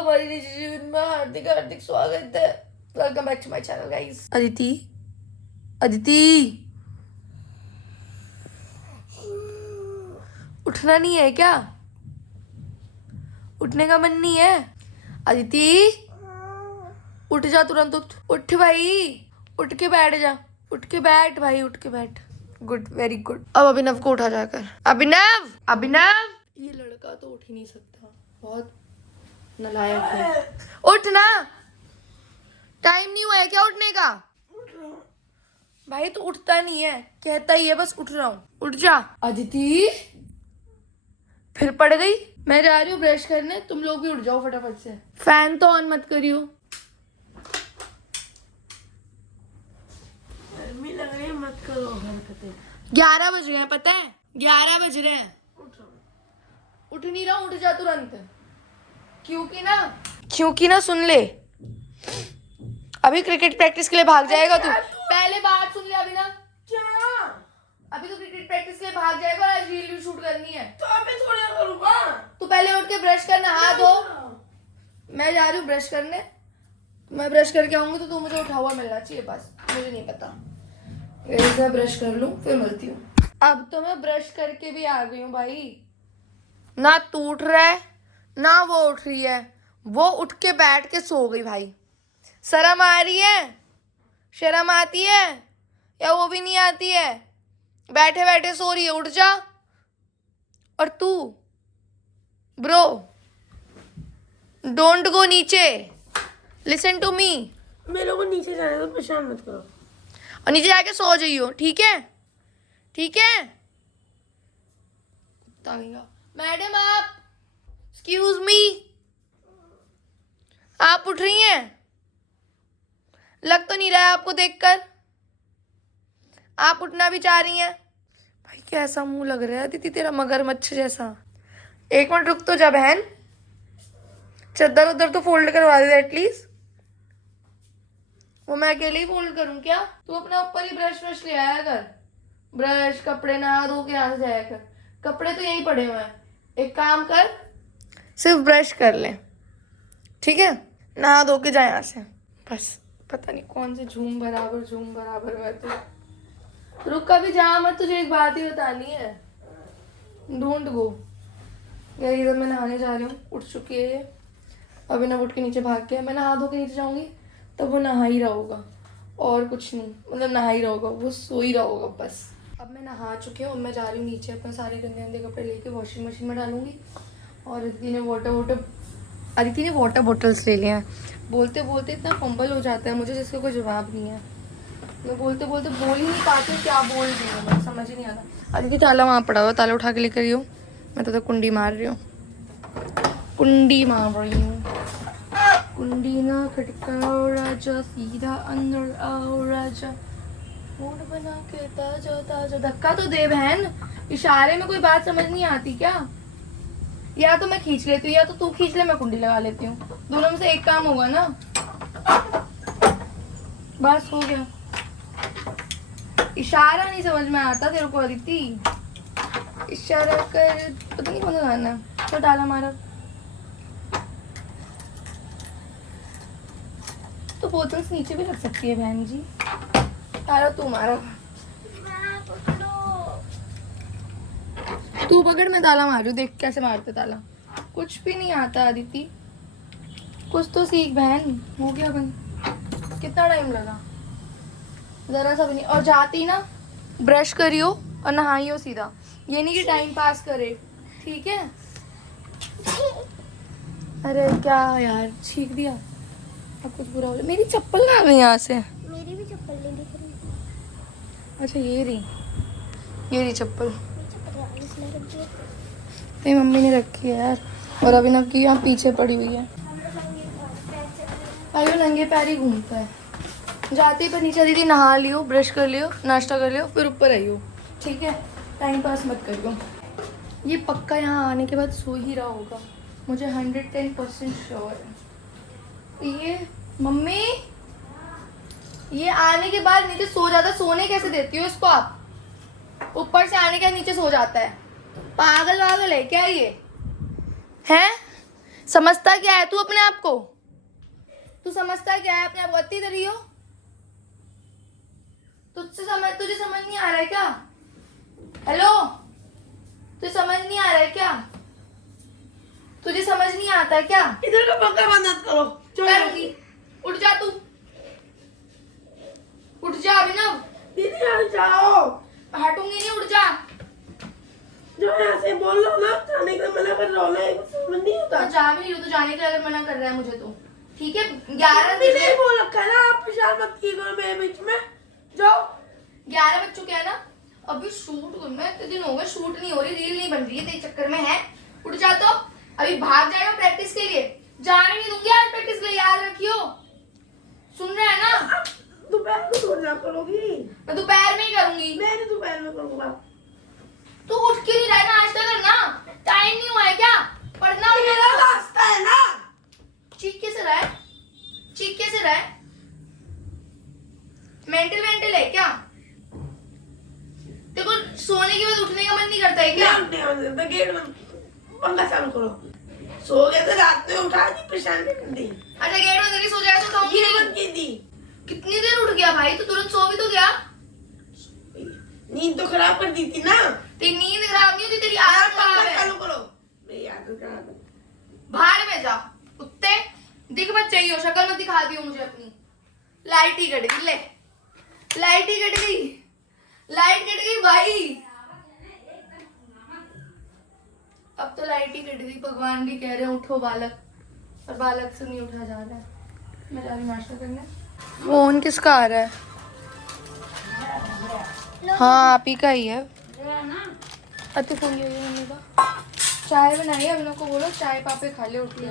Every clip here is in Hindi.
हमारी निजी जीवन में हार्दिक हार्दिक स्वागत है। Welcome back to my channel guys. Aditi उठना नहीं है क्या? उठने का मन नहीं है? अदिति उठ जा, तुरंत उठ भाई, उठ के बैठ जा, उठ के बैठ भाई, उठ के बैठ। Good, very good. अब अभिनव को उठा जाकर। अभिनव ये लड़का तो उठ ही नहीं सकता, बहुत नालायक है। उठ ना, टाइम नहीं हुआ है क्या उठने का? भाई तू उठता नहीं है, कहता ही है बस उठ रहा हूँ। उठ जा। अदिति फिर पड़ गई। मैं जा रही हूँ ब्रश करने, तुम लोग भी उठ जाओ फटाफट से। फैन तो ऑन मत करियो, गर्मी लग रही है, मत करो हरकतें। 11 बज रहे हैं, पता है 11 बज रहे हैं। उठ नहीं रहा, उठ जा तुरंत। क्योंकि ना सुन ले, अभी क्रिकेट प्रैक्टिस के लिए भाग जाएगा तू। पहले बात सुन ले अभी ना। क्या? अभी तो क्रिकेट प्रैक्टिस के लिए भाग जाएगा और आज रील भी शूट करनी है। तो अभी थोड़ी करूंगा। तू पहले उठ के ब्रश कर, नहा धो। मैं जा रही हूँ ब्रश करने, मैं ब्रश करके आऊंगी तो तू मुझे उठा हुआ मिलना चाहिए बस, मुझे नहीं पता। मैं ब्रश कर लूँ फिर मिलती हूँ। अब तो मैं ब्रश करके भी आ गई हूँ भाई। ना तू उठ रहा है ना वो उठ रही है, वो उठ के बैठ के सो गई भाई। शर्म आ रही है? शर्म आती है या वो भी नहीं आती है? बैठे बैठे सो रही है, उठ जा। और तू ब्रो, डोंट गो नीचे, लिसन टू मी। मेरे को नीचे जाने दो, परेशान मत करो। और नीचे जाके सो जाइयो, ठीक है? ठीक है मैडम, आप एक्सक्यूज मी, आप उठ रही हैं? लग तो नहीं रहा है आपको देखकर आप उठना भी चाह रही हैं। भाई कैसा मुंह लग रहा है दीदी तेरा, मगरमच्छ जैसा। एक मिनट रुक तो जा बहन, चद्दर उधर तो फोल्ड करवा दे एटलीस्ट। वो मैं अकेले ही फोल्ड करूं क्या? तू अपना ऊपर ही ब्रश ले आया कर। ब्रश, कपड़े नहा धो के यहाँ से जाया कर। कपड़े तो यहीं पड़े हुए हैं। एक काम कर, सिर्फ ब्रश कर ले, ठीक है? नहा धो के जाए यहाँ से बस। पता नहीं कौन से झूम बराबर मैं तो। रुक कभी जा मत, तुझे एक बात ही बतानी है। Don't go. यार इधर मैं नहाने जा रही हूँ, उठ चुकी है। अभी ना उठ के नीचे भाग के, मैं नहा धो के नीचे जाऊंगी तब वो नहा ही रहा होगा और कुछ नहीं, मतलब नहा ही रहा होगा, वो सो ही रहा होगा बस। अब मैं नहा चुकी हूँ, मैं जा रही हूँ नीचे, अपने सारे गंदे गंदे कपड़े लेके वॉशिंग मशीन में डालूंगी। और अदिति ने वाटर बॉटल्स ले लिए हैं। बोलते बोलते इतना फंबल हो जाता है मुझे जिसका कोई जवाब नहीं है। मैं बोलते बोलते बोल ही नहीं पाती हूँ, क्या बोल रही हूँ मैं समझ ही नहीं आता। अदिति ताला वहाँ पड़ा हुआ, ताला उठा के लेकर रही हूँ। मैं तो कुंडी मार रही हूँ, कुंडी ना खटकाओ राजा, सीधा अंदर आओ राजा, मूड बना के ताजा। धक्का तो दे बहन, इशारे में कोई बात समझ नहीं आती क्या? या तो मैं खींच लेती हूँ या तो तू खींच ले, मैं कुंडी लगा लेती हूँ। दोनों में से एक काम होगा ना। बस हो गया। इशारा नहीं समझ में आता तेरे को अदिति? इशारा कर, पता नहीं कौन सा गाना है। तो डाला मारा तो बोतल्स नीचे भी रख सकती है बहन जी। तारा तू मारा, तू पकड़, मैं ताला मार रही हूँ, देख कैसे मारते ताला। कुछ भी नहीं आता अदिति, कुछ तो सीख बहन। हो गया बंद, कितना टाइम लगा? जरा सा भी नहीं। और जाती ना ब्रश करियो और नहाइयो सीधा, ये नहीं कि टाइम पास करे, ठीक है? अरे क्या यार, छींक दिया। अब कुछ बुरा हो जाए। मेरी चप्पल कहाँ गई यहाँ से? मेरी भी चप्पल नहीं दिख रही। अच्छा ये रही चप्पल, तेरी मम्मी ने रखी है यार। और अभिनव की यहाँ पीछे पड़ी हुई है। आयो नंगे पैर ही घूमता है। जाते पर नीचे दीदी नहा लियो, ब्रश कर लियो, नाश्ता कर लियो, फिर ऊपर आइयो, ठीक है? टाइम पास मत करियो। ये पक्का यहाँ आने के बाद सो ही रहा होगा, मुझे 110% श्योर है। ये मम्मी, ये आने के बाद नीचे सो जाता। सोने कैसे देती हो इसको आप? ऊपर से आने के बाद नीचे सो जाता है। पागल है क्या ये? हैं? समझता क्या है तू अपने आप को? तू समझता क्या है अपने आप को? अति दरी हो? तुझे समझ नहीं आ रहा है क्या? हेलो, तुझे समझ नहीं आ रहा है क्या? तुझे समझ नहीं आता है क्या? इधर का पंखा बंद मत करो। करूंगी। उठ जा तू, उठ जा अभिनव। दीदी यहाँ जाओ। हटूंगी नहीं, उठ जा। जो यहाँ से बोल रहा हूँ ना, जाने का मना कर रहा हूँ ना, एक समझ नहीं होता। मैं जा भी नहीं रही, तो जाने के लिए अगर मना कर रहा है मुझे तो ठीक है। 11 दीदी बजे नहीं बोल रखा है ना, आप परेशान मत किए करो मेरे बीच में। जाओ। 11 बज चुके हैं ना। अभी शूट में इतने दिन हो गए, शूट नहीं हो रही, रील नहीं बन रही है, तेरे चक्कर में है। उठ जा तो। अभी भाग जाएगा प्रैक्टिस के लिए। जाने नहीं दूंगी आज प्रैक्टिस के लिए, याद रखियो। सुन रहे हैं ना? दोपहर को थोड़ी ना करोगी। मैं दोपहर में ही करूंगी। मैं नहीं दोपहर में करूंगा। तू उठ क्यों नहीं रहा है? नाश्ता करना, टाइम नहीं हुआ है क्या? पढ़ना ये मेरा रास्ता है ना। चीख कैसे रहा है? चीख कैसे रहा है? मेंटल है क्या? देखो सोने के बाद उठने का मन नहीं करता है क्या? गेट बंद, पंखा चालू करो। सो गए तो रात में उठा दी, परेशान नहीं कर दी। अच्छा गेट बंद करके सो जाएगा तो उठाऊंगी ये नहीं। बंद की थी। कितनी देर उठ गया भाई? तू तुरंत सो भी तो गया। नींद तो खराब कर दी थी ना। तेरी नींद खराब नहीं होती, तेरी आदत खराब पंखा है। चालू करो। मेरी आदत खराब है। भाड़ में जा कुत्ते। दिख मत चाहिए, शक्ल मत दिखा दियो मुझे अपनी। लाइट ही कट गई, ले लाइट ही कट गई, लाइट कट गई भाई। अब तो लाइट ही कट गई। भगवान भी कह रहे हैं उठो बालक, और बालक से नहीं उठा जा रहा है। मैं जा रही नाश्ता करने। फोन किसका आ रहा है? हाँ आप ही का ही है। अति फोन ले लिया मम्मी का। चाय बनाई है, अभी को बोलो चाय पापे खा ले, उठ ले।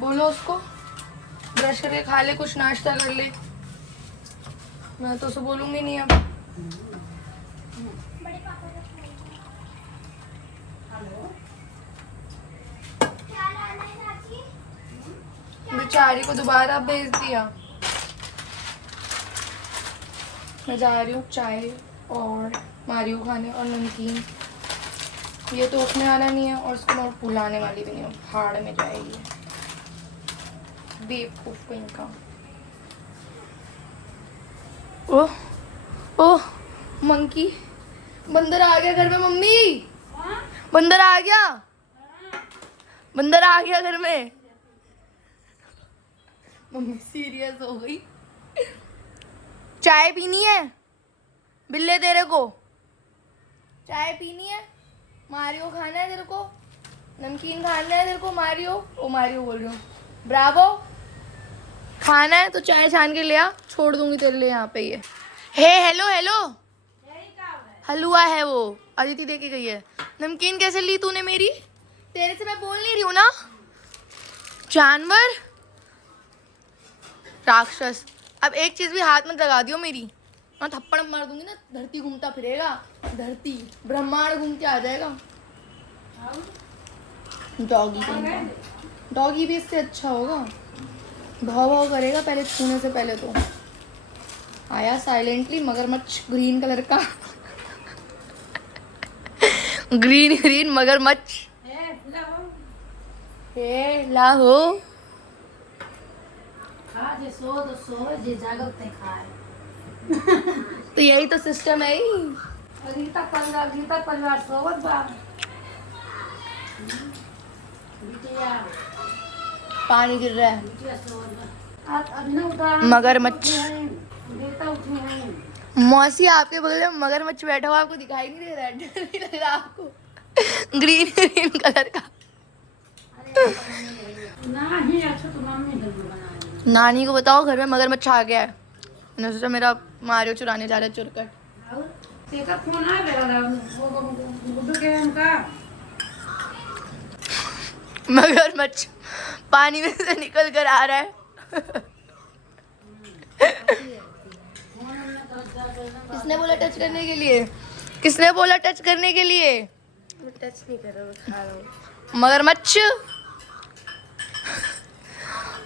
बोलो उसको ब्रश करके खा ले, कुछ नाश्ता कर ले। मैं तो उसे बोलूंगी नहीं अब। बड़े पापा का फोन। क्या लाना है चाची? बेचारी को दोबारा भेज दिया। मैं जा रही हूँ चाय और मारियो खाने और नमकीन। ये तो उठने वाला नहीं है और उसको मैं बुलाने वाली भी नहीं हूँ, भाड़ में जाएगी बेवकूफ कहीं का। ओह ओह मंकी, बंदर आ गया घर में। मम्मी बंदर आ गया, बंदर आ गया घर में। मम्मी सीरियस हो गई। चाय पीनी है बिल्ले तेरे को? चाय पीनी है? मारियो खाना है तेरे को? नमकीन खाना है तेरे को? मारियो, ओ मारियो बोल रही हूँ, ब्रावो खाना है तो चाय छान के ले आ, छोड़ दूंगी तेरे लिए यहाँ पे ये। हे हेलो हेलो, हलवा है वो, अदिति दे के गई है। नमकीन कैसे ली तूने मेरी? तेरे से मैं बोल नहीं रही हूँ ना, जानवर राक्षस। अब एक चीज भी हाथ में लगा दियो मेरी, मैं थप्पड़ मार दूंगी ना, धरती घूमता फिरेगा, धरती ब्रह्मांड घूम के आ जाएगा। डॉगी भी इससे अच्छा होगा, भाव भाव करेगा पहले छूने से पहले। तो आया साइलेंटली मगरमच्छ ग्रीन कलर का ग्रीन ग्रीन मगरमच्छ। हे लाहो तो यही तो सिस्टम है ही। गीता परिवार सोवत बा पानी गिर रहा है। बिटिया सोवत बा आज अभी उठा मगरमच्छ। देवता उठी हैं। मौसी आपके बगल में मगरमच्छ बैठा हुआ आपको दिखाई नहीं दे रहा है? डर नहीं लग रहा आपको? ग्रीन ग्रीन कलर का। ना ही अच्छा तो मम्मी जल्दी बना दी। नानी को बताओ घर में मगरमच्छ आ गया है। मैंने सोचा मेरा मारियो चुराने जा रहा है चुरकट। और तेरा फोन आ गया वो गुड्डू के उनका मगरमच्छ पानी में से निकल कर आ रहा है। किसने बोला टच करने के लिए? किसने बोला टच करने के लिए? मैं टच नहीं कर रहा, मैं खा रहा हूँ। मगरमच्छ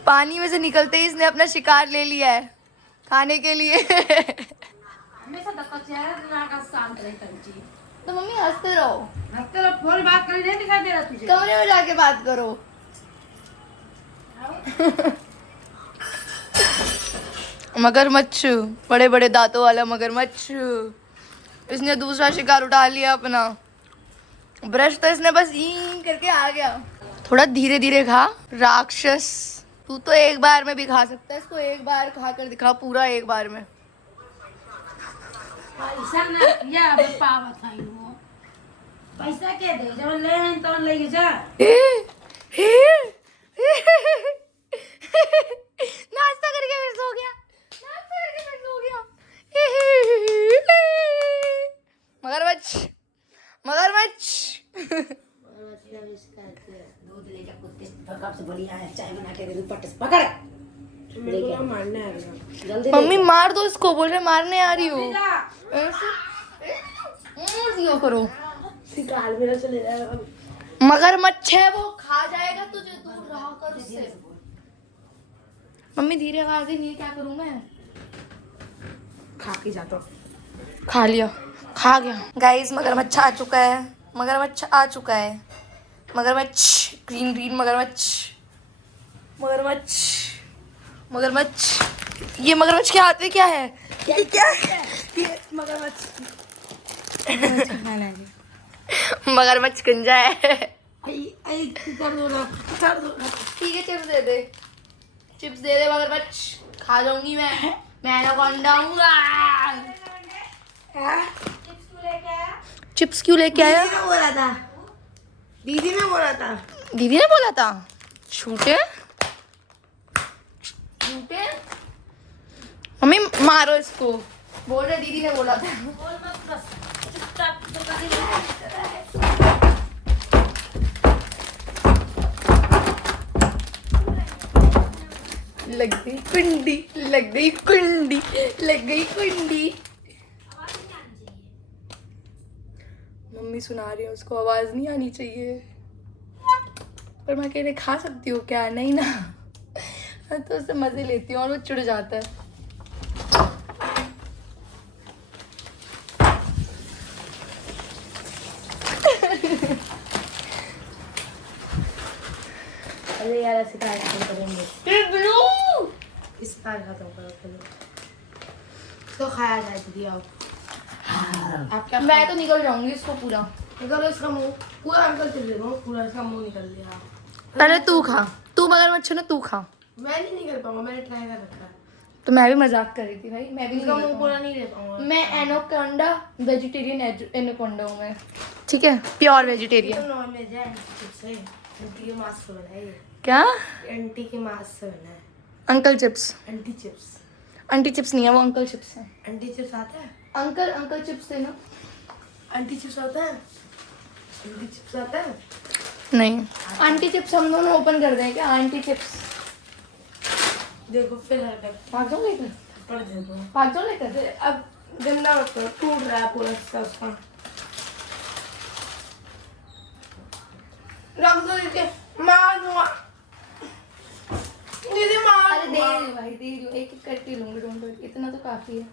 पानी में से निकलते ही इसने अपना शिकार ले लिया है खाने के लिए। हमेशा धक्का चेहरा दिला का शांत रही तंची। तो मम्मी हंसते रहो, हफ्ते फोन बात कर नहीं दिखाई दे रहा तुझे। कमरे में जाके बात करो। मगरमच्छ, बड़े बड़े दांतों वाला मगरमच्छ। इसने दूसरा शिकार उठा लिया अपना। ब्रश तो इसने बस ई करके आ गया। थोड़ा धीरे धीरे खा राक्षस। तू तो एक बार में भी खा सकता है इसको। एक बार खा कर दिखा पूरा एक बार में। पैसा ना या पावा था इनो पैसा के दे जब ले हैं तो ले जा नाश्ता करके फिर सो गया। नाश्ता करके फिर सो गया। मगरमच्छ मगरमच्छ। दूध ले जा कुत्ते कब से बढ़िया है चाय बना के दे दूं पट से पकड़ मेरे को मारना है जल्दी मम्मी मार दो इसको। बोल रहे मारने आ रही हो। जा ऐसे करो। शिकार मेरा चले जाएगा। मगरमच्छ है वो, खा जाएगा तुझे। दूर रहा कर उससे। मम्मी धीरे आवाज नहीं। क्या करूं मैं? खा के जाता हूँ। खा लिया, खा गया। गाइस मगरमच्छ आ चुका है। मगरमच्छ आ चुका है। मगरमच्छ ग्रीन ग्रीन मगरमच्छ। मगरमच्छ मगरमच्छ। ये मगरमच्छ के हाथ में क्या है? ये क्या है? ये मगरमच्छ मगरमच्छ गंजा है। आई कर दो ना, कर दो ना। ठीक है चिप्स दे दे। चिप्स दे दे मगरमच्छ। खा जाऊंगी मैं एनाकोंडा हूँ। चिप्स क्यों लेके आया? दीदी ने बोला था। दीदी ने बोला था। दीदी ने बोला था। छूटे छूटे। मम्मी मारो इसको। बोल रहे दीदी ने बोला था। बोल मत बस चुपचाप दुकान लग गई कुंडी, लग गई कुंडी, लग गई कुंडी। मम्मी सुना रही है उसको आवाज नहीं आनी चाहिए। पर मैं अकेले खा सकती हूँ क्या? नहीं ना। मैं तो उससे मजे लेती हूँ और वो चिढ़ जाता है। अरे यार ऐसे काय खत्म करेंगे। इस काय खत्म करो चलो। इसको खाया जाए दीदी आप। आप क्या? मैं तो निकल जाऊंगी इसको पूरा। निकलो इसका मुंह पूरा। अंकल चल रहे हो पूरा इसका मुंह निकल लिया। पहले तू खा। तू मगरमच्छ ना तू खा। मैं नहीं निकल पाऊंगा। मैंने ट्राई कर रखा है। तो मैं भी मजाक कर रही थी भाई। मैं भी इसका नहीं मुंह निकल पूरा नहीं ले पाऊंगा। पाऊंगी। मैं एनाकोंडा वेजिटेरियन एनाकोंडा हूँ मैं। ठीक है प्योर ये वेजिटेरियन। तो नॉन वेज है। चिप्स है। एंटी के मांस से बना है ये। क्या? एंटी के मांस से बना है। Uncle chips. Anti chips. Aunty chips नहीं है वो, अंकल चिप्स है। एंटी चिप्स आता है। अंकल चिप्स थे ना। एंटी चिप्स आता है। एंटी चिप्स आता है। नहीं आंटी चिप्स हम दोनों ओपन कर दें क्या? Aunty chips. देखो फिर हरकत भाग जाओ लेकर। पड़ दे दो। भाग जाओ लेकर। अब गंदा मत करो। टूट रहा है पूरा इसका उसका। रख दो इसके। मार दूंगा दीदी मार अरे दे दूंगा। रही हूँ भाई, दे रही हूँ। एक एक करके लूंगी। Don't worry. इतना तो काफी है।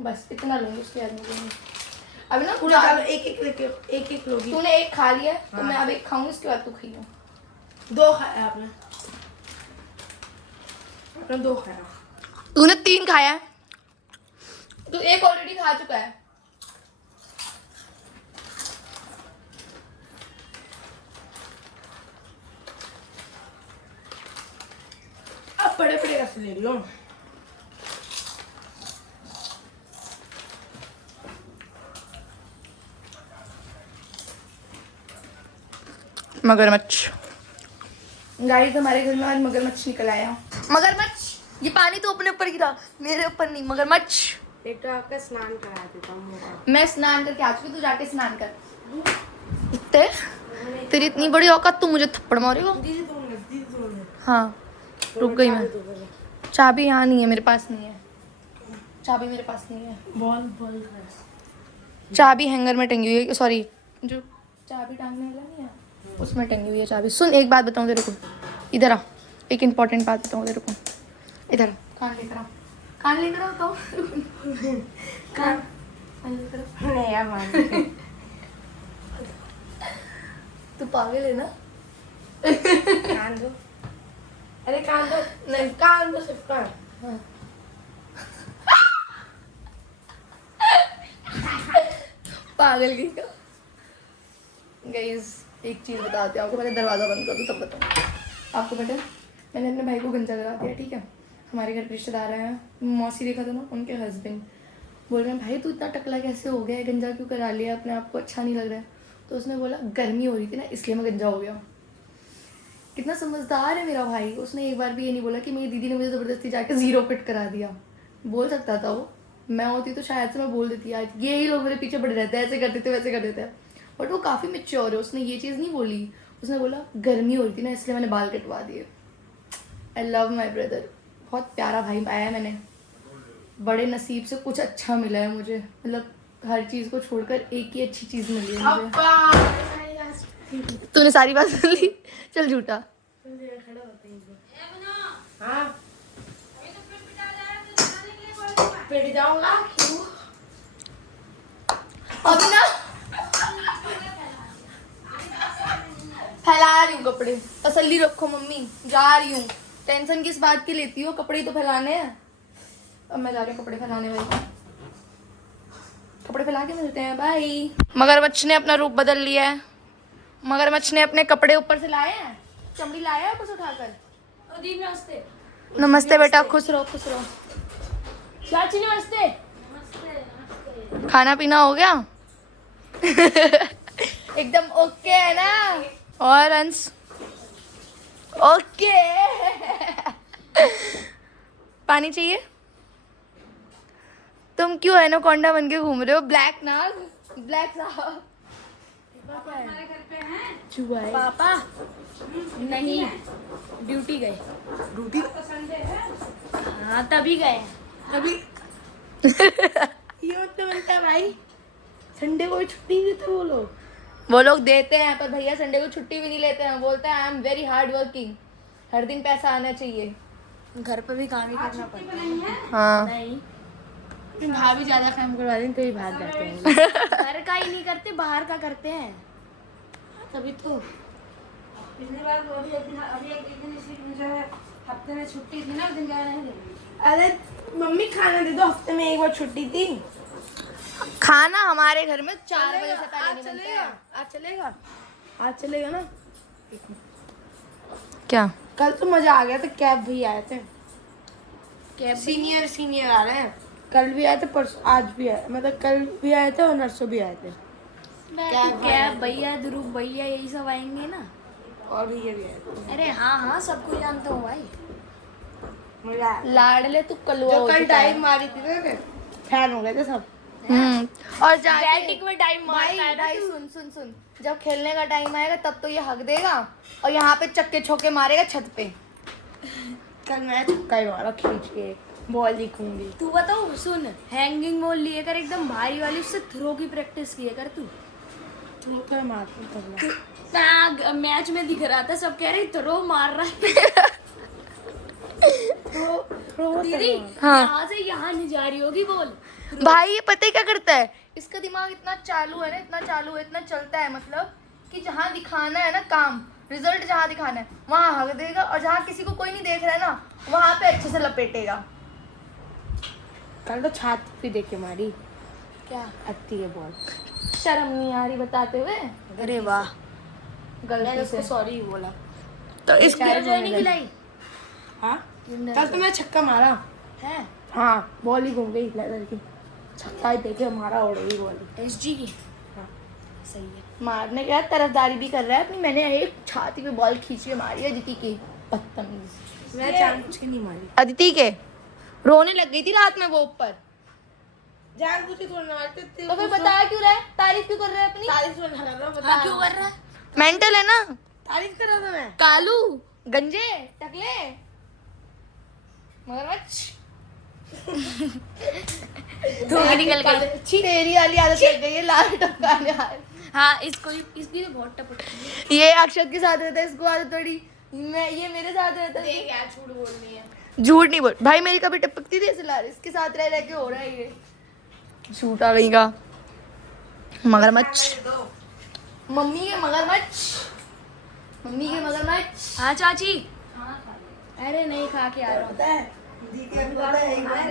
बस इतना लूंगी उसके बाद में लूंगी। अब ना पूरा डालो। एक एक लेके एक एक लोगी। तूने एक खा लिया तो मैं अब एक खाऊंगी। उसके बाद तू खाइयो। दो खाया आपने। आपने दो खाया। तूने 3 खाया है। तू एक ऑलरेडी खा चुका है। अब बड़े बड़े कैसे ले रही हो? मगरमच्छ। गाइस हमारे घर में आज मगरमच्छ निकल आया। मगरमच्छ ये पानी तो अपने ऊपर गिरा, मेरे ऊपर नहीं। मगरमच्छ एक तो आपका स्नान करा देता हूँ। मैं स्नान करके आ चुकी। तू जाके स्नान कर। इतने तेरी इतनी बड़ी औकात, तू मुझे थप्पड़ मारेगा? दीदी दो मिनट। दीदी दो मिनट। हाँ रुक गई मैं। चाबी यहाँ नहीं है, मेरे पास नहीं है। चाबी मेरे पास नहीं है। Ball ball. चाबी हैंगर में टंगी हुई है। सॉरी जो चाबी टांगने वाला नहीं है उसमें टंगी हुई है चाबी। सुन एक बात बताऊँ तेरे को। इधर आ। एक इम्पोर्टेंट बात बताऊँ तेरे को। इधर आ। कान लेकर आओ। कान लेकर आओ तो। कान लेकर आओ। नहीं यार मान। तू पागल है ना? कान दो। अरे कान दो, नहीं कान दो, सिर्फ कान। हाँ। पागल की का। गाइस एक चीज बताते हैं आपको, पहले दरवाजा बंद कर दो तब बताऊँ आपको। बेटा मैंने अपने भाई को गंजा करा दिया, ठीक है। हमारे घर रिश्तेदार आए हैं, मौसी देखा था ना, उनके हस्बैंड बोल रहे हैं भाई तू इतना टकला कैसे हो गया है, गंजा क्यों करा लिया, अपने आप को अच्छा नहीं लग रहा है। तो उसने बोला गर्मी हो रही थी ना इसलिए मैं गंजा हो गया। कितना समझदार है मेरा भाई, उसने एक बार भी ये नहीं बोला कि मेरी दीदी ने मुझे ज़बरदस्ती जाके 0 फिट करा दिया। बोल सकता था वो, मैं होती तो शायद से मैं बोल देती यार ये ही लोग मेरे पीछे पड़े रहते हैं, ऐसे करते थे वैसे करते थे। बट वो काफ़ी मैच्योर है, उसने ये चीज़ नहीं बोली। उसने बोला गर्मी हो रही थी ना इसलिए मैंने बाल कटवा दिए। आई लव माई ब्रदर, बहुत प्यारा भाई पाया है मैंने। बड़े नसीब से कुछ अच्छा मिला है मुझे, मतलब हर चीज़ को छोड़कर एक ही अच्छी चीज़ मिली है मुझे। तूने सारी बात सुन ली, चल झूठा। हाँ पिट जाऊंगा क्यों? अभी ना फैला रही हूँ कपड़े, तसल्ली रखो मम्मी, जा रही हूँ। टेंशन किस बात की लेती हो, कपड़े ही तो फैलाने हैं। अब मैं जा रही हूँ कपड़े फैलाने भाई, कपड़े फैला के मिलते हैं, बाय। मगरमच्छ ने अपना रूप बदल लिया है। मगरमच्छ ने अपने कपड़े ऊपर से लाए हैं, चमड़ी लाया है ऊपर से उठाकर। नमस्ते। नमस्ते बेटा, खुश रहो खुश रहो। चाची नमस्ते। खाना पीना हो गया? एकदम ओके है ना? और अंश ओके। पानी चाहिए? तुम क्यों एनाकोंडा बन के घूम रहे हो? ब्लैक नाग, ब्लैक साहब। हमारे घर पे हैं चुहा है। पापा? नहीं, ड्यूटी गए। ड्यूटी संडे है? हाँ तभी गए। अभी ये तो बनता भाई, संडे को भी छुट्टी देते वो लोग देते हैं, पर भैया संडे को छुट्टी भी नहीं लेते हैं। बोलते हैं I am very hard working, हर दिन पैसा आना चाहिए। घर पे भी काम ही करना पड़ता है। हाँ नहीं, भाभी ज्यादा काम करवा दें तो ही भाग जाते हैं। घर का ही नहीं करते, बाहर का करते हैं। तभी तो पिछली बार अभी एक दिन इसी जो है हफ्ते में छुट्टी थी ना, उस दिन गए नहीं। अरे मम्मी खाना दे दो, हफ्ते में एक बार छुट्टी थी। खाना हमारे घर में 4 बजे से पहले नहीं बनता है। आज चलेगा, आज चलेगा ना। क्या? कल तो मजा आ गया था, कैब भी आए थे, कैब सीनियर आ रहे हैं। कल भी आए थे, परसों आज भी आए, मतलब कल भी आए थे और नरसों भी आए थे। कैब भैया, ध्रुव भैया, यही सब आएंगे ना। और ये भी आए थे। अरे हाँ हाँ, सबको जानता हूँ भाई। मजा आया। लाडले तू कलुआ जो हो कल चुका है। टाइम मारी थी ना, फैन हो गए थे सब। और जाके बैटिंग में टाइम भाई मारता है ना भाई तू। सुन सुन सुन, जब खेलने का टाइम आएगा तब तो ये हक देगा और यहाँ पे चक्के छोके मारेगा छत पे। कल मैं छक्का ही मारा खींच के, बॉल दिखूंगी। तू बताओ, सुन, हैंगिंग बॉल लिए कर एकदम भारी वाली, उससे थ्रो की प्रैक्टिस किया कर तू। तू तो मारती तब मैच में दिख रहा था, सब कह रहे थ्रो मार रहा है। दीदी हाँ। यहाँ से यहाँ नहीं जा रही होगी बॉल। भाई ये पता है क्या करता है, इसका दिमाग इतना चालू है ना, इतना चालू है, इतना चलता है, मतलब कि जहाँ दिखाना है ना काम, रिजल्ट जहाँ दिखाना है वहाँ हक देगा, और जहाँ किसी को कोई नहीं देख रहा है ना वहाँ पे अच्छे से लपेटेगा। कल तो छाती पे देके मारी, क्या आती है बॉल। शर्म नहीं आ रही बताते हुए? अरे वाह, गलती से। सॉरी बोला तो इस किंडर जॉय नहीं खिलाई हाँ, कल तो मैं छक्का मारा है? हाँ, बॉल ही घूम गई लेदर की, छक्का ही देखे मारा, उड़ गई बॉल। एसजी की। हाँ। सही है। मारने के बाद तरफदारी भी कर रहा है अपनी। मैंने एक छाती पे बॉल खींच के मारी है अदिति की, बदतमीज। मैं जानबूझ के नहीं मारी, अदिति के रोने लग गई थी रात में वो ऊपर। जानबूझ के थोड़ा ना मारते थे। तो फिर बताया क्यों रहा है, तारीफ क्यों कर रहा है अपनी? तारीफ कर रहा था, बता हाँ, क्यों कर रहा है? मेंटल है ना, तारीफ कर रहा था मैं। कालू गंजे टकले मगरमच्छ। तू भी निकल गई। अच्छी तेरी वाली आदत लग गई है लाल टपकाने वाली। हाँ, इसकी तो बहुत टपकती है। ये अक्षत के साथ रहता है, इसको आदत थोड़ी, मैं ये मेरे साथ रहता है। देख यार, झूठ बोलनी है। झूठ नहीं बोल भाई, मेरी कभी टपकती थी ऐसे लाल, इसके साथ रह के हो रहा है ये झूठा गई का मगरमच्छ। मम्मी के मगरमच्छ, मम्मी के मगरमच्छ। हाँ चाची, अरे नहीं खा के आ रहा पता है दीदी अभी पता है एक बार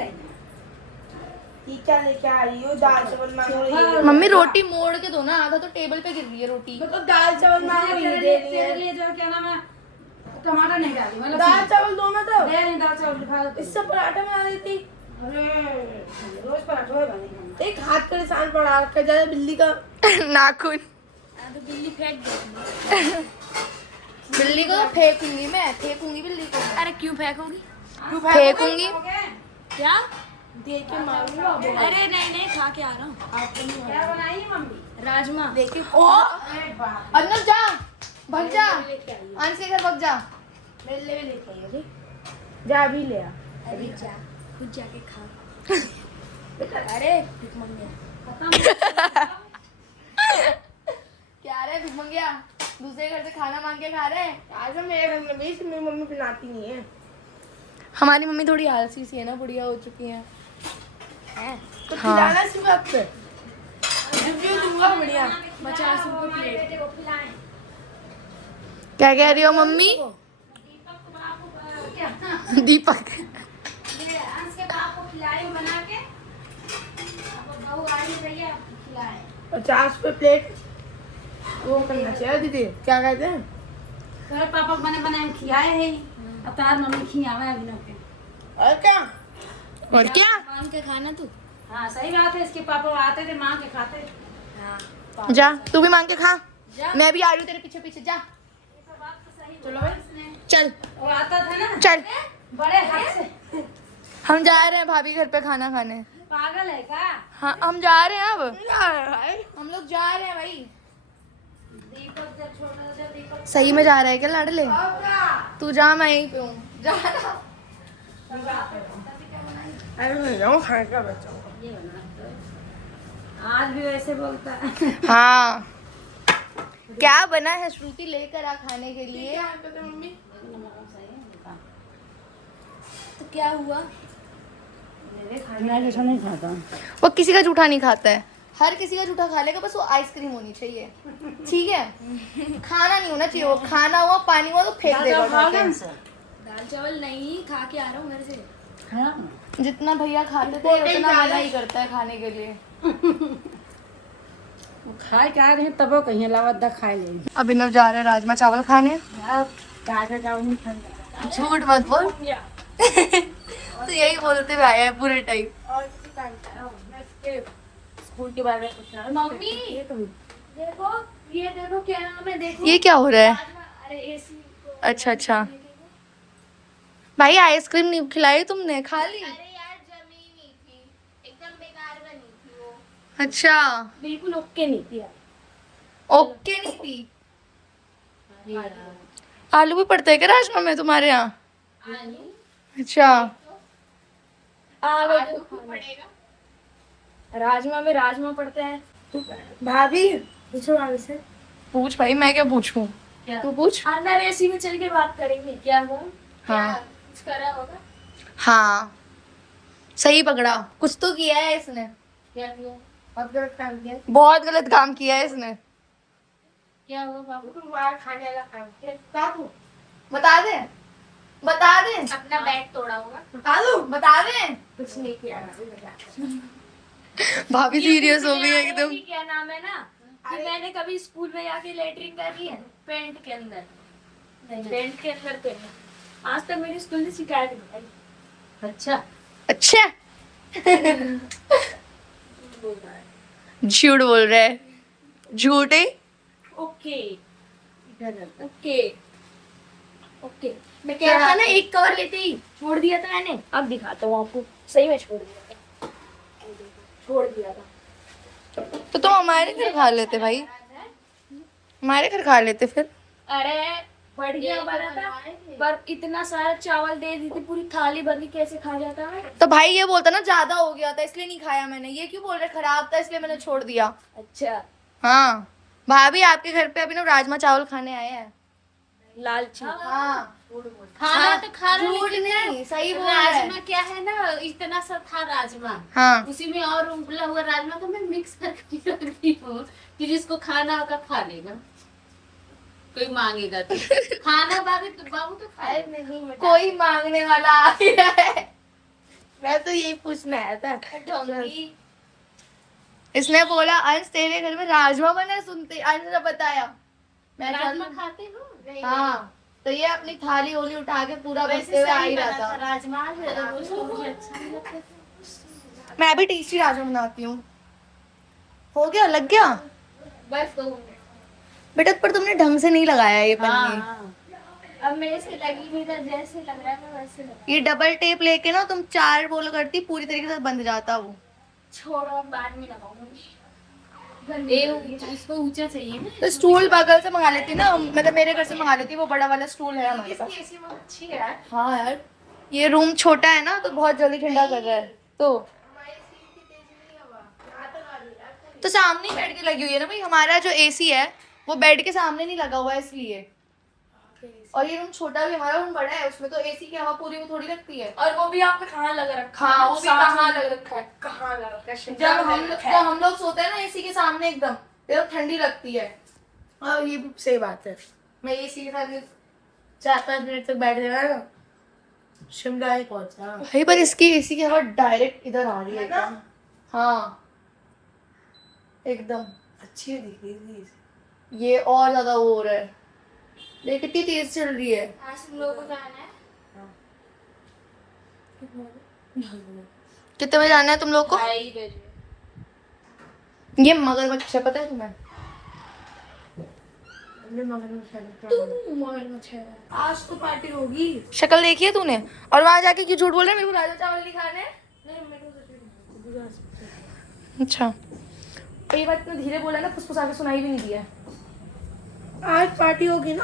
ये क्या लेके आ रही हो? दाल चावल मांग रही है। मम्मी रोटी मोड़ के दो ना, आधा तो टेबल पे गिर रही है रोटी। मैं तो दाल चावल मांग रही है, दे रही तेरे है। लिए जो क्या नाम है टमाटर नहीं डाली मतलब दाल चावल दो मैं तो। दे रही दाल चावल लिखा दो। इससे पराठा बना देती। अरे रोज पराठा ही बनेगा। एक हाथ का निशान पड़ा रखा है, ज्यादा बिल्ली का। नाखून। तो बिल्ली फेंक देती। बिल्ली को फेंकूंगी मैं, फेंकूंगी बिल्ली को। अरे क्यों फेंकोगी? फेंकूंगी। क्या? दे के मारूंगा। अरे नहीं खा के आ रहा हूँ। क्या बनाई है मम्मी? राजमा देखे। ओ अरे बाप अंदर जा, भग जा, लेके आई अंश के घर भग जा। मेरे लिए भी लेके आई है। जा अभी ले आ। अभी जा खुद जाके खा। अरे भीख मांग गया। क्या रे भिख मंगिया, दूसरे घर से खाना मांग के खा रहे? आज मेरे घर में भी मेरी मम्मी बनाती नहीं है। हमारी मम्मी थोड़ी आलसी सी है ना, बुढ़िया हो चुकी है। तो हाँ। खिलाना सिर्फ अब से। रिव्यू दूंगा बढ़िया। 50 रुपए प्लेट। क्या कह रही हो मम्मी? दीपक। ये अंश के बाप को खिलाई बना के अब बहू आई भैया खिलाए 50 रुपए प्लेट। वो करना चाहिए दीदी, क्या कहते हैं? तेरे पापा बने बनाए खिलाए है अब तार मम्मी खियावे अभी ना के और क्या? और क्या? मांग के खाना तू। हाँ सही बात है इसके पापा आते थे माँ के खाते हाँ जा, तू भी मांग के खा। जा। मैं भी आ रही हूँ तेरे पीछे पीछे, जा। चलो भाई। चल वो आता था ना चल, बड़े हाथ से हम जा रहे हैं भाभी घर पे खाना खाने। पागल है का हाँ हम जा रहे हैं अब, हम लोग जा रहे हैं भाई। दीपक जब छोटा था जब दीपक सही में जा रहा है क्या लाडले? तू जा, मैं यहीं पे हूँ, जा ना। अरे मैं जाऊँ खाने का बच्चा। ये बना आज भी वैसे बोलता है हाँ, क्या बना है श्रुति, लेकर आ खाने के लिए। क्या कहते हैं मम्मी? तो क्या हुआ? मैं जैसा नहीं खाता वो किसी का जूठा नहीं खाता है, हर किसी का जूठा खा लेगा, बस वो आइसक्रीम होनी चाहिए, ठीक है? खाना नहीं होना चाहिए, वो खाना हुआ पानी हुआ तो फेंक देगा उठा के। दाल चावल नहीं खा के आ रहा हूँ घर से। जितना भैया खाते थे उतना मना ही करता है खाने के लिए। खाए क्या रहे तबो कहीं अलावा दा खाए ले अभिनव जा रहे हैं राजमा चावल खाने। गाजर चावल नहीं खाते झूठ मत बोल। तो यही बोलते हुए आया है पूरे टाइम। स्कूल के बारे में पूछना। मम्मी देखो, ये देखो क्या नाम है, देखो। ये क्या हो रहा है? अरे एसी। अच्छा अच्छा, भाई आइसक्रीम नहीं खिलाई तुमने, खा ली? अरे यार जमी नहीं थी, एकदम बेकार बनी थी वो। अच्छा, बिल्कुल ओके नहीं थी। ओके नहीं थी। आलू भी पड़ते हैं क्या राजमा में तुम्हारे यहाँ? अच्छा, आलू पड़ेगा। राजमा में राजमा पड़ते हैं। भाभी पूछो भाभी से। पूछ भाई, मैं क्या पूछूं? तू पूछ। अंदर एसी में चल के बात करेंगे। क्या हुआ? हाँ कुछ करा होगा। हाँ, सही पकड़ा, कुछ तो किया है इसने, क्या हुआ? बहुत गलत काम किया। बहुत गलत काम किया है इसने। क्या हुआ बाबू? तुम बाहर खाने वाला काम किया। बाबू बता दे, बता दे, अपना बैग तोड़ा होगा। बता दो, बता दे। कुछ नहीं किया। भाभी सीरियस हो गई है एकदम। कि क्या नाम है ना कि मैंने कभी स्कूल में जाके लेटरिंग करी है पेंट के अंदर। नहीं, पेंट के अंदर तो नहीं। आज तक मेरी स्कूल ने शिकायत नहीं की। अच्छा अच्छा, झूठ बोल रहा है, झूठ है। Okay okay okay. मैं कह रहा था ना, एक कवर लेते ही छोड़ दिया था मैंने। अब दिखाता हूँ आपको, सही में छोड़ दिया था, छोड़ दिया था। तो तुम हमारे घर खा लेते भाई, हमारे घर खा लेते फिर। अरे बढ़िया बना था, पर इतना सारा चावल दे दी थी, पूरी थाली भर के कैसे खा जाता है? तो भाई ये बोलता ना ज्यादा हो गया था इसलिए नहीं खाया मैंने, ये क्यों बोल रहे खराब था इसलिए मैंने छोड़ दिया? अच्छा, हाँ, भाभी आपके घर पे अभी ना राजमा चावल खाने आए हैं। लालची। हाँ, खाना तो खाना, झूठ नहीं, सही बोल रहा है। राजमा क्या है ना, इतना सा था राजमा, हाँ, उसी में और उबला हुआ राजमा को मैं मिक्स करके रख दी हूँ कि जिसको खाना होगा खा लेगा। कोई मांगेगा तो खाना बाबू तो खाए नहीं बेटा। कोई मांगने वाला आ गया है। मैं तो यही पूछने आया था। ढोंगी। इसने बोला अंश तेरे घर में राजमा बना है, सुनते अंश ने बताया। मैं राजमा चल खाते हो? हाँ, तो ये अपनी थाली होली उठा के पूरा बचते हुए आ ही रहा था। राजमा रोज तो मुझे अच्छा नहीं लगता था। मैं भी टेस्टी राजमा बनाती हूँ। हो गया, लग गया बस 2 मिनट। बेटा, पर तुमने ढंग से नहीं लगाया ये पन्नी। हाँ। अब मेरे से लगी नहीं था, जैसे लग रहा है मैं वैसे लगा। ये डबल टेप लेके ना तुम 4 बोल करती, पूरी तरीके से बंध जाता वो। छोड़ो, अब बाद में लगाऊंगी। इसको ऊंचा चाहिए ना। तो स्टूल बगल से मंगा लेती ना, मतलब मेरे घर से मंगा लेती, वो बड़ा वाला स्टूल है हमारे पास। ऐसी बहुत अच्छी है यार। हाँ यार, ये रूम छोटा है ना, तो बहुत जल्दी ठंडा कर रहा है। तो सामने ही बेड के लगी हुई है ना भाई, हमारा जो एसी है वो बेड के सामने नहीं लगा हुआ है इसलिए। और ये रूम छोटा भी, हमारा रूम बड़ा है, उसमें तो एसी की हवा पूरी वो थोड़ी लगती है। और वो भी आपने कहाँ लगा रखा हाँ, वो भी कहाँ लग रखा है? कहाँ लगा रखा है? जब हम लोग सोते हैं ना एसी के सामने एकदम, तो ठंडी लगती है। हाँ, ये भी सही बात है। मैं एसी के साथ 4-5 मिनट तक बैठ गया ना, शिमला ही पहुंचा। भाई पर इसकी एसी की हवा डायरेक्ट इधर आ रही है एकदम। हाँ एकदम अच्छी दिख रही थी। ये और ज्यादा वो हो रहा है, देख कितनी तेज चल रही है। आज तुम लोगों को जाना है? कितने बजे जाना है तुम लोग को? 2:30 बजे। ये मगरमच्छ है, पता है तुम्हें? आज तो पार्टी होगी। शक्ल देखी है तूने? और वहां जाके क्यों झूठ बोल रहे हैं, मेरे को राजमा चावल नहीं खाने? अच्छा, ये बात इतना धीरे बोला ना, फुसफुसा के सुनाई भी नहीं दिया। आज पार्टी होगी ना।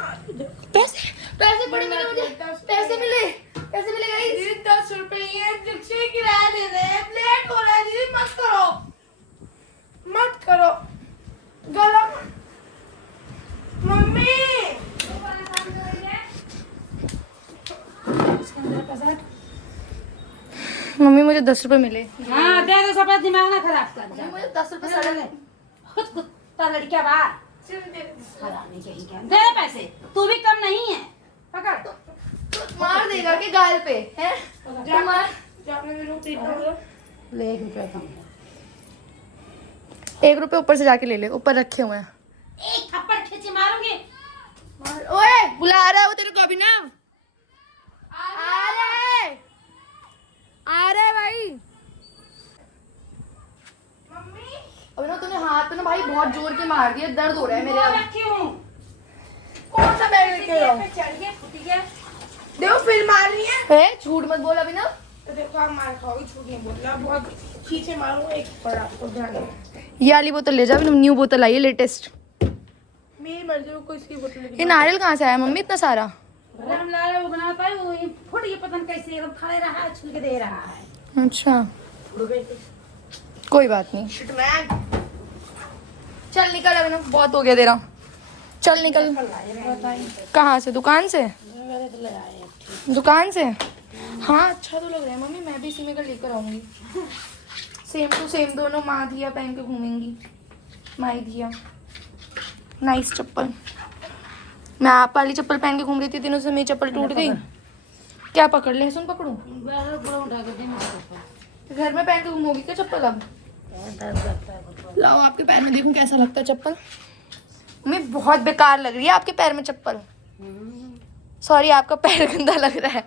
पैसे पैसे बड़े मिले मुझे, पैसे मिले, पैसे मिले गाइस। 10 रुपए ये रिक्शे किराया दे रहे हैं, लेट हो रहा है दीदी, मत करो मत करो गला। मम्मी मम्मी मुझे 10 रुपए मिले। हाँ दे दो, सब दिमाग ना खराब कर जा। मुझे 10 रुपए सड़े। खुद कुत्ता लड़कियां बाहर हराने कहीं क्या। दे दे पैसे, तू भी कम नहीं है। पकड़ मार देगा के गाल पे है? मार। ले 1 रुपया कम। 1 रुपए ऊपर से जाके ले ले, ऊपर रखे हुए हैं। एक थप्पड़ खींची मारूंगी। ओए बुला रहा है वो तेरे को अभिनव। आ रहे भाई। अभिनव तूने हाथ पे ना भाई बहुत जोर के मार दिया, दर्द हो रहा है मेरे। अब रखी हूँ। कौन सा बैग लेके आओ? चढ़ गया, फूट गया। देखो फिर मार रही है। झूठ मत बोल अभिनव। तो देखो आप मार खाओगी, छूट नहीं बोल रहा, बहुत खींचे मारूंगा। एक पड़ा तो ध्यान रखना। ये वाली बोतल ले जा, न्यू बोतल आई है लेटेस्ट। मेरी मर्जी में कोई सी बोतल। ये नारियल कहाँ से आया मम्मी इतना सारा? राम लाल वो बनाता है, वो ये फूट गया, पता नहीं कैसे एकदम खड़े रहा है, छुल के दे रहा है। अच्छा कोई बात नहीं। शिटमैन चल निकल अभिनव, बहुत हो गया तेरा। चल निकल। कहाँ से? दुकान से? दुकान से? हाँ अच्छा तो लग रहा है मम्मी, मैं भी इसी में का लेकर आऊंगी। सेम टू सेम दोनों माँ धिया पहन के घूमेंगी। माई धिया नाइस चप्पल। मैं आप वाली चप्पल पहन के घूम रही थी, दिनों से मेरी चप्पल टूट गई। क्या पकड़ ले? लहसुन पकड़ूं? घर में पहन के घूमोगी क्या चप्पल अब? लाओ आपके पैर में देखूं कैसा लगता है चप्पल। मम्मी बहुत बेकार लग रही है आपके पैर में चप्पल। सॉरी आपका पैर गंदा लग रहा है,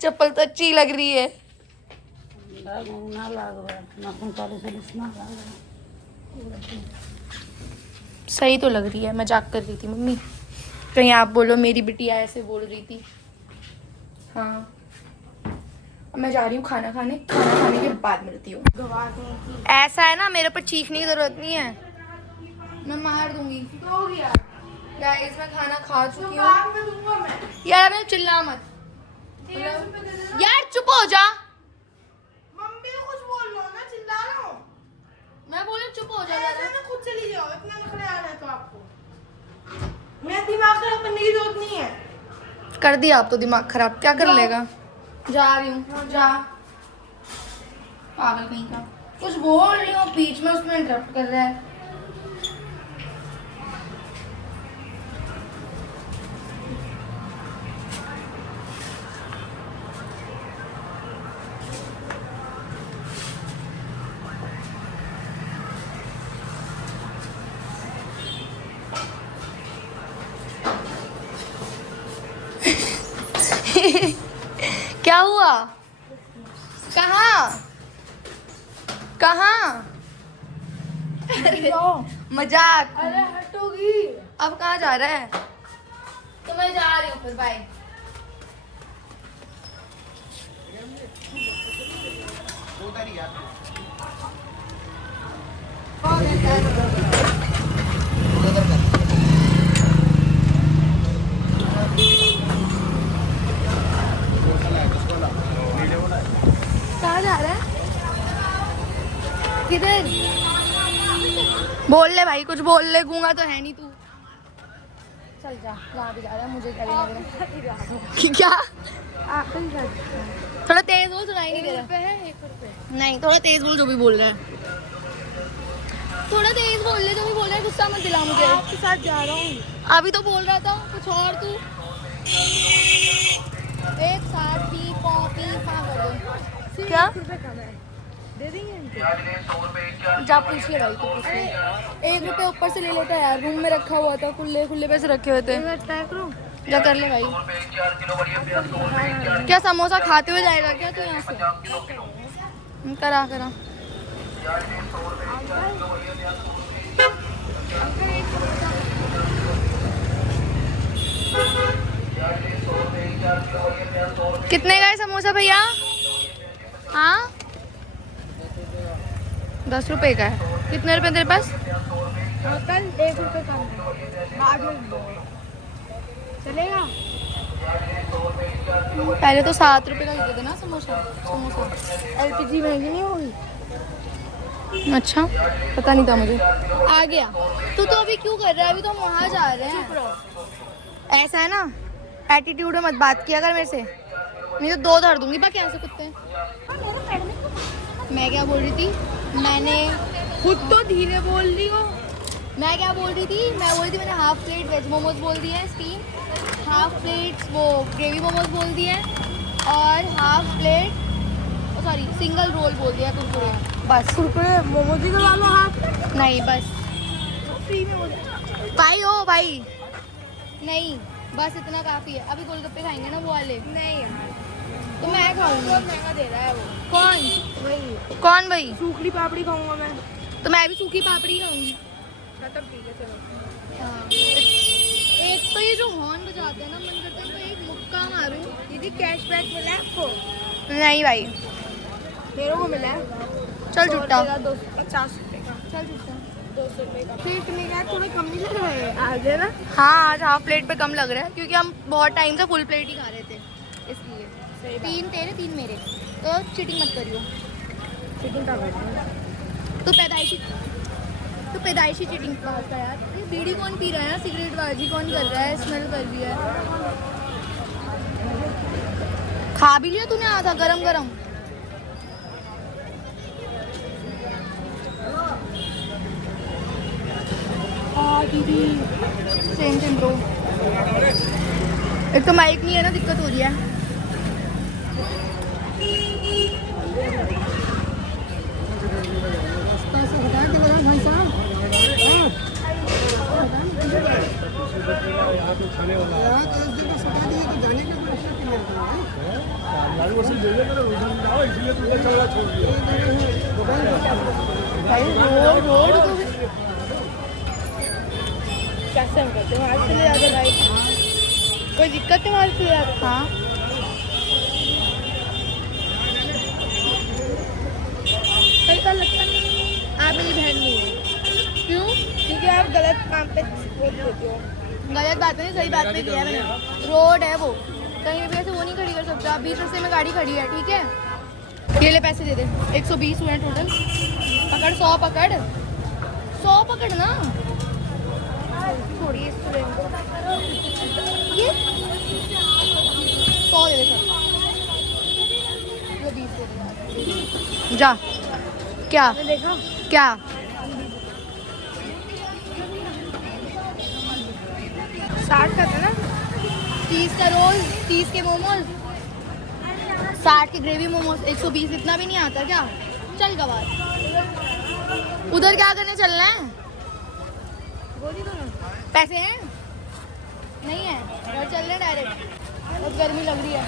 चप्पल तो अच्छी लग रही है। सही तो लग रही है, मजाक कर रही थी मम्मी, कहीं आप बोलो मेरी बिटिया ऐसे बोल रही थी। हाँ अब मैं जा रही हूँ खाना खाने, खाना खाने के बाद मिलती हूँ। ऐसा है ना, मेरे पर चीखने की जरूरत नहीं है, मैं मार दूंगी। गाइस मैं खाना खा चुकी हूँ। यार मैं चिल्ला मत यार, चुप हो जा। मम्मी को कुछ बोल लो ना, चिल्ला रहा हूँ मैं बोले चुप हो जा। ऐसे ना, खुद चली जाओ, इतना नखरे आ रहे हैं तो आपको। मैं दिमाग खराब करने की जरूरत नहीं है। कर दिया आप तो दिमाग खराब, क्या कर लेगा? जा रही हूँ, जा। पागल कहीं का, कुछ बोल रही हूँ बीच में उसमें इंटरप्ट कर रहा है। क्या हुआ? कहाँ कहाँ? मजाक। अरे हटोगी। अब कहाँ जा रहा है? तो मैं जा रही हूँ फिर, बाय। कहाँ जा रहा है? किधर? बोल ले भाई, कुछ बोल ले, गूंगा तो है नहीं तू। चल जा, जहाँ भी जा रहा है मुझे क्या लेना देना। क्या? आखिरी जा। थोड़ा तेज बोल, सुनाई नहीं दे रहा। है 1 रुपए। नहीं, थोड़ा तेज बोल जो भी बोल रहा है। थोड़ा तेज बोल ले जो भी बोल रहा है, गुस्सा मत दिला मुझे। आपके साथ जा रहा हूँ। अभी तो बोल रहा था कुछ और तू। एक साथ पी कॉपी कहाँ कर दो? क्या? 1 रुपए कम है, दे देंगे इनको। जा पूछ ले भाई, तू पूछ ले। 1 रुपए ऊपर से ले लेता यार, रूम में रखा हुआ था, खुले खुले पैसे रखे हुए थे। ट्राई करो। जा कर ले भाई। क्या समोसा खाते हुए जाएगा क्या तू यहाँ से? करा करा। कितने का है समोसा भैया? हाँ 10 रुपए का है। कितने रुपए तेरे पास? कल 1 रुपए कम है, बाद में दो। चलेगा? पहले तो 7 रुपए का देते थे ना समोसा। समोसा एलपीजी महंगी नहीं होगी? अच्छा, पता नहीं था मुझे। आ गया। तू तो अभी क्यों कर रहा है? अभी तो हम वहाँ जा रहे हैं। ऐसा है ना, एटीट्यूड में मत बात किया कर मेरे से, नहीं तो 2 धर दूंगी। बाकी ऐसे कुत्ते। मैं क्या बोल रही थी? मैंने खुद तो धीरे बोल रही हो। मैं क्या बोल रही थी? मैं बोल रही थी मैंने हाफ प्लेट वेज मोमोज बोल दिए हैं स्टीम, हाफ प्लेट वो ग्रेवी मोमोज बोल दिए हैं, और half plate sorry single roll बोल दिया कुरकुरे। बस कुरकुरे मोमोज ही करवा लो हाफ। नहीं, बस फ्री में हो जाए। भाई ओ भाई, नहीं बस इतना काफ़ी है। अभी गोलगप्पे खाएंगे ना वो वाले, नहीं यार, तो मैं खाऊंगी। बहुत महंगा दे रहा है वो। कौन? वही कौन भाई? सूखली पापड़ी खाऊंगा मैं। तो मैं भी सूखी पापड़ी खाऊंगी। तब ठीक है, चलो। हाँ। एक तो ये जो हॉर्न बजाते हैं ना, मन करता है तो एक मुक्का मारूं। दीदी कैशबैक मिला है आपको? नहीं भाई, मेरे को मिला है। चल झूठा। 250 रुपए का। चल झूठा। 200 रुपए का। प्लेट में क्या थोड़ा कम नहीं लग रहा है आज, है ना? हाँ, आज हाफ प्लेट पे कम लग रहा है क्योंकि हम बहुत टाइम से फुल प्लेट ही खा रहे थे, इसलिए। 3 तेरे 3 मेरे, तो चीटिंग मत करियो। चिकन का बैठ। तो पैदाइशी चीटिंग करता है यार। ये बीड़ी कौन पी रहा है? सिगरेट बाजी कौन कर रहा है? स्मेल कर रही है। खा भी लिया तूने आधा गरम गरम? हाँ दीदी, सेम ब्रो। एक तो माइक नहीं है ना, दिक्कत हो रही है। भाई रोड तो कैसे हम करते हैं? आज चले जाते भाई, कोई दिक्कत है? आज चले जाते। हाँ, ऐसा लगता नहीं आप मेरी बहन नहीं हो, क्यों? क्योंकि आप गलत काम पे वोट देते हो। गलत बात नहीं, सही बात पे किया है मैंने। रोड है वो, कहीं भी ऐसे वो नहीं खड़ी कर सकता। 20 रास्ते में गाड़ी खड़ी है, ठीक है? ये ले पैसे दे दे। 120 हुए टोटल। पकड़ 100, पकड़ 100 पकड़ ना। थोड़ी ये 100 दे दे सर। ये 20 दे दे। जा। क्या देखा क्या? 60 का था ना? 30 का रोल, 30 के मोमोज, 60 के ग्रेवी मोमोज, 120। इतना भी नहीं आता क्या? चल गवार। उधर क्या करने चलना है? बोली तो ना। पैसे हैं? नहीं है, घर चल रहे डायरेक्ट। बहुत गर्मी लग रही है।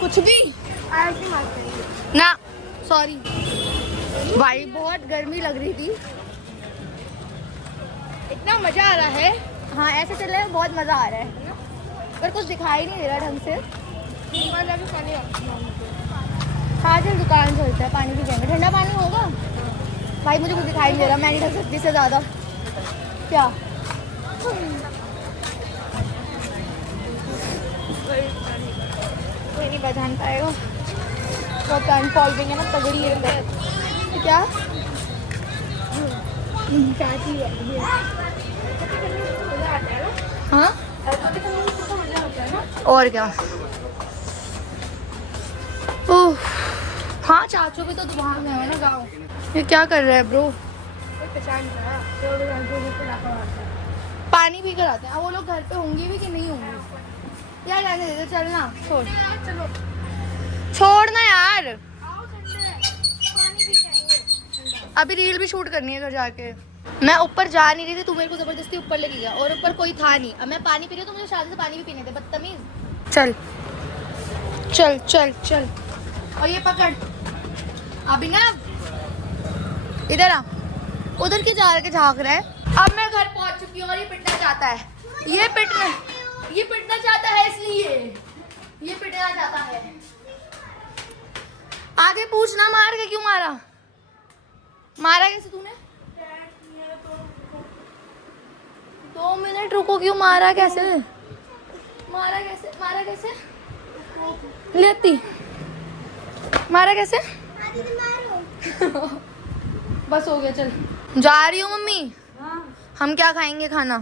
कुछ भी ना, सॉरी भाई, बहुत गर्मी लग रही थी। इतना मजा आ रहा है। हाँ ऐसे चल रहे हैं, बहुत मजा आ रहा है ना, पर कुछ दिखाई नहीं दे रहा ढंग से। हाँ चल दुकान चलता है, पानी भी जाएंगे, ठंडा पानी होगा भाई। मुझे कुछ दिखाई नहीं दे रहा, मैं नहीं ढक सकती इससे ज़्यादा। क्या कोई नहीं पहचान पाएगा, बहुत टाइम फॉलोइंग है ना, तगड़ी है। क्या चाची है हाँ, और क्या। ओह हाँ, चाचू भी तो दुकान में है ना गाँव। ये क्या कर रहा है ब्रो? पानी पी कर आते हैं। अब वो लोग घर पे होंगे भी कि नहीं होंगे यार, रहने दे, चलना छोड़, छोड़ ना यार। अभी रील भी शूट करनी है घर जाके। मैं ऊपर जा नहीं रही थी, तू मेरे को जबरदस्ती ऊपर लेके गया, और ऊपर कोई था नहीं। अब मैं पानी पी रही हूँ तो मुझे शादी से पानी भी पीने थे, बदतमीज। चल चल चल चल, और ये पकड़ अभिनव, इधर आ। उधर के जा के झाँक रहा है। अब मैं घर पहुंच चुकी हूँ और ये पिटना चाहता है, ये पिटना चाहता है, इसलिए ये पिटना चाहता है। आगे पूछ ना, मार के क्यों मारा? मारा कैसे तूने? 2 मिनट रुको, क्यों मारा? कैसे मारा? कैसे लेती मारा? कैसे बस हो गया, चल जा रही हूँ मम्मी। हम क्या खाएंगे खाना?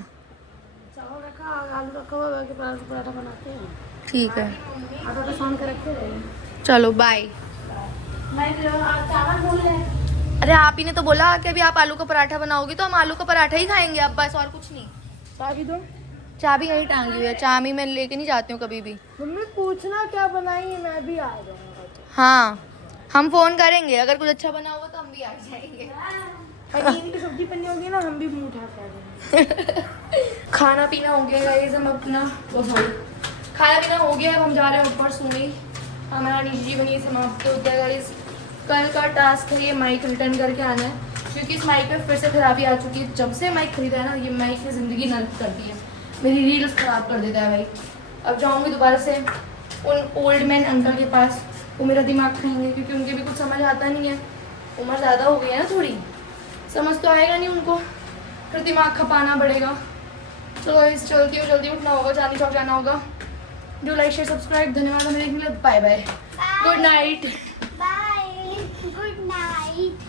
चावल रखा, आलू रखा हुआ, पराठा बनाते हैं। ठीक है, आटा तो सान कर रखे हैं। चलो बाय। चावल भूल गए। अरे आप ही ने तो बोला कि अभी आप आलू का पराठा बनाओगी, तो हम आलू का पराठा ही खाएंगे अब, बस और कुछ नहीं। चाबी दो। चाबी यहीं टांगी हुई है, चाबी मैं लेके नहीं जाती हूँ कभी भी। मम्मी पूछना क्या बनाई, मैं भी आ जाऊंगा। हाँ हम फोन करेंगे, अगर कुछ अच्छा बना होगा तो हम भी आ जाएंगे। पनीर की सब्जी बनी होगी ना, हम भी मुंह उठा कर खाना पीना हो गया गाइस, हम अपना खाना पीना हो गया, अब हम जा रहे हैं ऊपर सोने। हमारा निजी जीवन ये समाप्त होता है गाइस। कल का टास्क है ये माइक रिटर्न करके आना है, क्योंकि इस माइक में फिर से खराबी आ चुकी है। जब से माइक खरीदा है ना, ये माइक ने ज़िंदगी नरक कर दी है, मेरी रील्स ख़राब कर देता है भाई। अब जाऊँगी दोबारा से उन ओल्ड मैन अंकल के पास, वो मेरा दिमाग खाएंगे, क्योंकि उनके भी कुछ समझ आता नहीं है। उम्र ज़्यादा हो गई है ना, थोड़ी समझ तो आएगा नहीं उनको, फिर दिमाग खपाना पड़ेगा। चलो इस चलती हूँ, जल्दी उठना होगा, चांदनी चौक जाना होगा। डू लाइक शेयर सब्सक्राइब, धन्यवाद हमें देखने के लिए, bye bye, good night. Bye, good night.